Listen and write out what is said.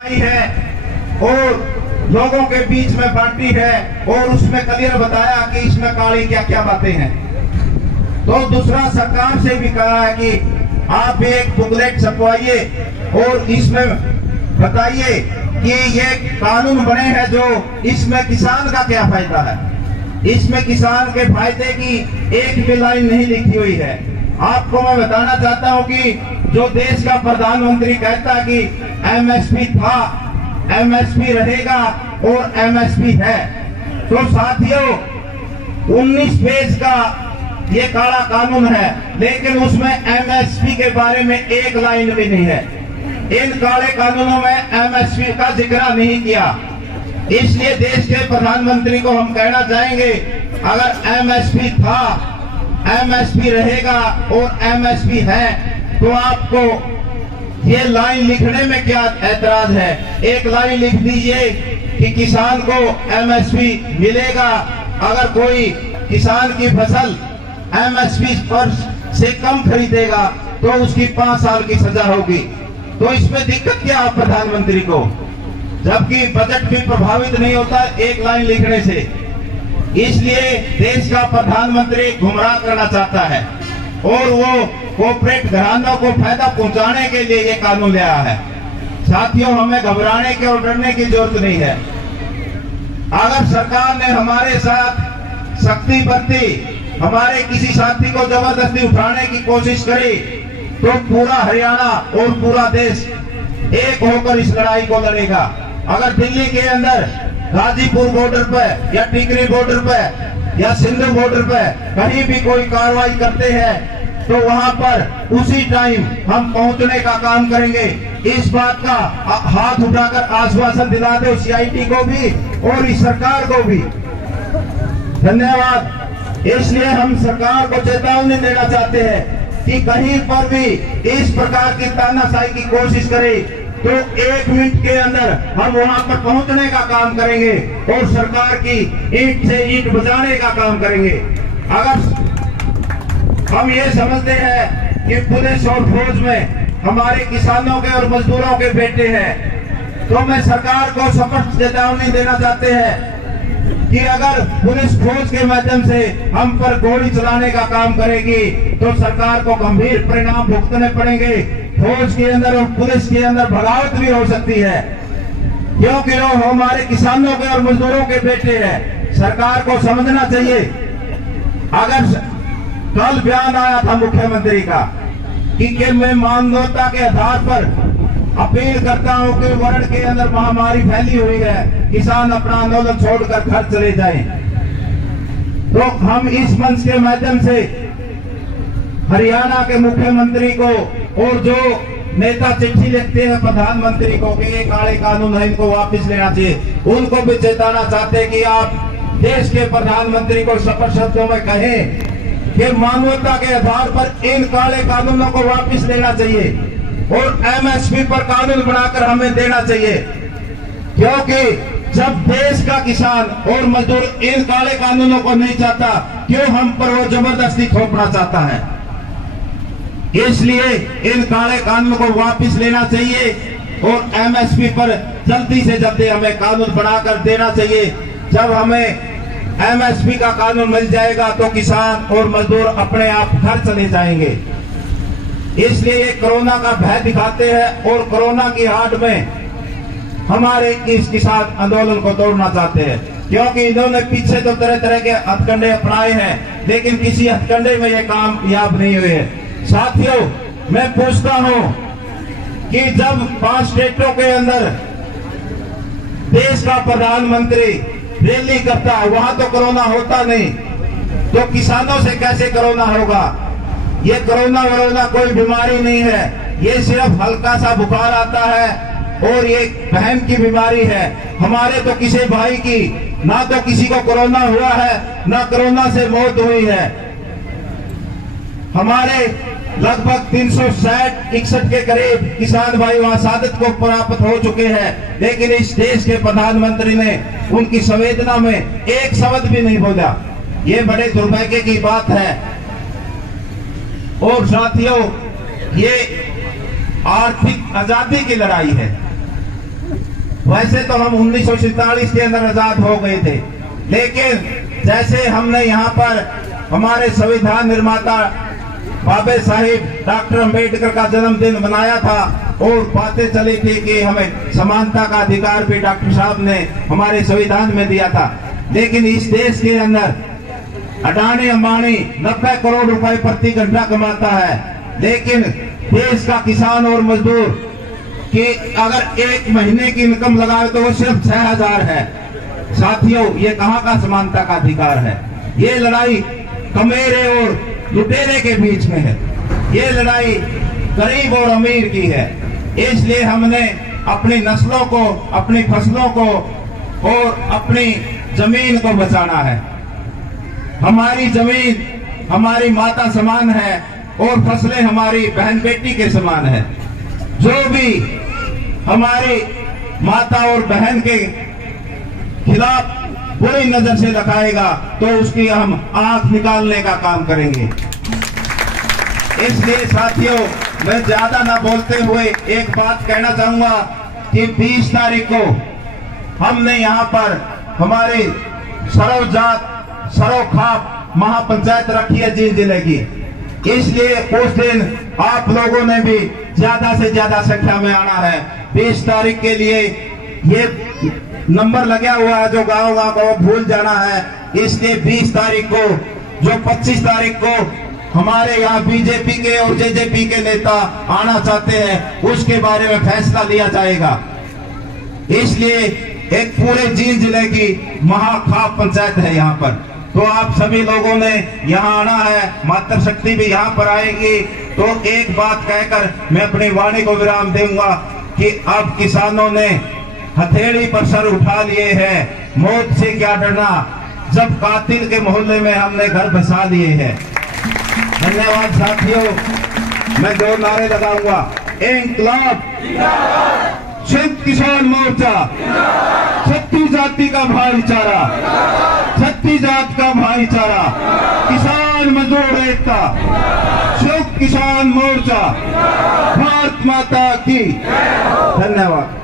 है और लोगों के बीच में बांटी है और उसमें क्लियर बताया कि इसमें काली क्या क्या बातें हैं। तो दूसरा, सरकार से भी कहा है कि आप भी एक बुकलेट छपवाइए और इसमें बताइए कि ये कानून बने हैं जो इसमें किसान का क्या फायदा है। इसमें किसान के फायदे की एक भी लाइन नहीं लिखी हुई है। आपको मैं बताना चाहता हूं कि जो देश का प्रधानमंत्री कहता है कि एमएसपी था, एमएसपी रहेगा और एमएसपी है, तो साथियों 19 पेज का ये काला कानून है, लेकिन उसमें एमएसपी के बारे में एक लाइन भी नहीं है। इन काले कानूनों में एमएसपी का जिक्र नहीं किया। इसलिए देश के प्रधानमंत्री को हम कहना चाहेंगे, अगर एमएसपी था, एमएसपी रहेगा और एमएसपी है, तो आपको ये लाइन लिखने में क्या ऐतराज है। एक लाइन लिख दीजिए कि किसान को एमएसपी मिलेगा। अगर कोई किसान की फसल एमएसपी पर से कम खरीदेगा तो उसकी 5 साल की सजा होगी। तो इसमें दिक्कत क्या है प्रधानमंत्री को, जबकि बजट भी प्रभावित नहीं होता एक लाइन लिखने से। इसलिए देश का प्रधानमंत्री गुमराह करना चाहता है और वो कॉर्पोरेट घरानों को फायदा पहुंचाने के लिए ये कानून ले आया है। साथियों, हमें घबराने के और डरने की जरूरत नहीं है। अगर सरकार ने हमारे साथ सख्ती बरती, हमारे किसी साथी को जबरदस्ती उठाने की कोशिश करी, तो पूरा हरियाणा और पूरा देश एक होकर इस लड़ाई को लड़ेगा। अगर दिल्ली के अंदर गाजीपुर बॉर्डर पे या टिकरी बॉर्डर पे या सिंधु बॉर्डर पे कहीं भी कोई कार्रवाई करते हैं, तो वहां पर उसी टाइम हम पहुंचने का काम करेंगे। इस बात का हाथ उठाकर आश्वासन दिला दो सीआईटी को भी और इस सरकार को भी। धन्यवाद। इसलिए हम सरकार को चेतावनी देना चाहते हैं कि कहीं पर भी इस प्रकार की तानाशाही की कोशिश करे तो 1 मिनट के अंदर हम वहां पर पहुंचने का काम करेंगे और सरकार की ईंट से ईंट बजाने का काम करेंगे। अगर हम ये समझते हैं कि पुलिस और फौज में हमारे किसानों के और मजदूरों के बेटे हैं, तो मैं सरकार को स्पष्ट चेतावनी देना चाहते हैं कि अगर पुलिस फौज के माध्यम से हम पर गोली चलाने का काम करेगी तो सरकार को गंभीर परिणाम भुगतने पड़ेंगे। फौज के अंदर और पुलिस के अंदर बगावत भी हो सकती है, क्योंकि वो हमारे किसानों के और मजदूरों के बेटे हैं। सरकार को समझना चाहिए। अगर कल बयान आया था मुख्यमंत्री का कि मैं मानवता के आधार पर अपील करता हूं कि वर्ण के अंदर महामारी फैली हुई है, किसान अपना आंदोलन छोड़कर घर चले जाएं, तो हम इस मंच के माध्यम से हरियाणा के मुख्यमंत्री को और जो नेता चिट्ठी लिखते हैं प्रधानमंत्री को कि ये काले कानून है, इनको वापस लेना चाहिए, उनको भी चेताना चाहते हैं कि आप देश के प्रधानमंत्री को स्पष्ट शब्दों में कहें कि मानवता के आधार पर इन काले कानूनों को वापस लेना चाहिए और एमएसपी पर कानून बनाकर हमें देना चाहिए। क्योंकि जब देश का किसान और मजदूर इन काले कानूनों को नहीं चाहता, क्यों हम पर वो जबरदस्ती थोपना चाहता है। इसलिए इन काले कानून को वापस लेना चाहिए और एमएसपी पर जल्दी से जल्दी हमें कानून बनाकर देना चाहिए। जब हमें एमएसपी का कानून मिल जाएगा तो किसान और मजदूर अपने आप घर चले जाएंगे। इसलिए ये कोरोना का भय दिखाते हैं और कोरोना की हाट में हमारे इस किसान आंदोलन को तोड़ना चाहते हैं, क्योंकि इन्होंने पीछे तो तरह तरह के हथकंडे अपनाए हैं, लेकिन किसी हथकंडे में ये कामयाब नहीं हुए हैं। साथियों, मैं पूछता हूं कि जब 5 स्टेटों के अंदर देश का प्रधानमंत्री रैली करता है, वहां तो कोरोना होता नहीं, तो किसानों से कैसे कोरोना होगा। ये कोरोना वरोना कोई बीमारी नहीं है, ये सिर्फ हल्का सा बुखार आता है और ये बहन की बीमारी है। हमारे तो किसी भाई की ना तो किसी को कोरोना हुआ है ना कोरोना से मौत हुई है। हमारे लगभग 360-61 के करीब किसान भाई वहां शहादत को प्राप्त हो चुके हैं, लेकिन इस देश के प्रधानमंत्री ने उनकी संवेदना में एक शब्द भी नहीं बोला। ये बड़े दुर्भाग्य की बात है। और साथियों, ये आर्थिक आजादी की लड़ाई है। वैसे तो हम 1947 के अंदर आजाद हो गए थे, लेकिन जैसे हमने यहाँ पर हमारे संविधान निर्माता बाबा साहिब डॉक्टर अंबेडकर का जन्मदिन मनाया था और बातें चली थी कि हमें समानता का अधिकार भी डॉक्टर साहब ने हमारे संविधान में दिया था, लेकिन इस देश के अंदर अडानी अंबानी 90 करोड़ रुपए प्रति घंटा कमाता है, लेकिन देश का किसान और मजदूर कि अगर एक महीने की इनकम लगाए तो वो सिर्फ 6000 है। साथियों, ये कहाँ का समानता का अधिकार है? ये लड़ाई कमेरे और लुटेरे के बीच में है, ये लड़ाई गरीब और अमीर की है। इसलिए हमने अपनी नस्लों को, अपनी फसलों को और अपनी जमीन को बचाना है। हमारी जमीन हमारी माता समान है और फसलें हमारी बहन बेटी के समान है। जो भी हमारी माता और बहन के खिलाफ बुरी नजर से दिखाएगा तो उसकी हम आंख निकालने का काम करेंगे। इसलिए साथियों, मैं ज्यादा ना बोलते हुए एक बात कहना चाहूंगा कि 20 तारीख को हमने यहाँ पर हमारी सर्वजात सर्वखाप महापंचायत रखी है जींद जिले की। इसलिए उस दिन आप लोगों ने भी ज्यादा से ज्यादा संख्या में आना है। 20 तारीख के लिए ये नंबर लगा हुआ है, जो गाँव गाँव को भूल जाना है। इसलिए 20 तारीख को, जो 25 तारीख को हमारे यहाँ बीजेपी के और जेजेपी के नेता आना चाहते हैं, उसके बारे में फैसला लिया जाएगा। इसलिए एक पूरे जींद जिले की महाखाप पंचायत है यहाँ पर, तो आप सभी लोगों ने यहाँ आना है। मातृ शक्ति भी यहाँ पर आएगी। तो एक बात कहकर मैं अपनी वाणी को विराम दूंगा कि अब किसानों ने हथेली पर सर उठा लिए हैं। मौत से क्या डरना, जब कातिल के मोहल्ले में हमने घर बसा लिए हैं। धन्यवाद साथियों। मैं 2 नारे लगाऊंगा। इंकलाब, संयुक्त किसान मोर्चा, छत्तीस जाति का भाईचारा, छत्तीस जात का भाईचारा, किसान मजदूर एकता, संयुक्त किसान मोर्चा, भारत माता की। धन्यवाद।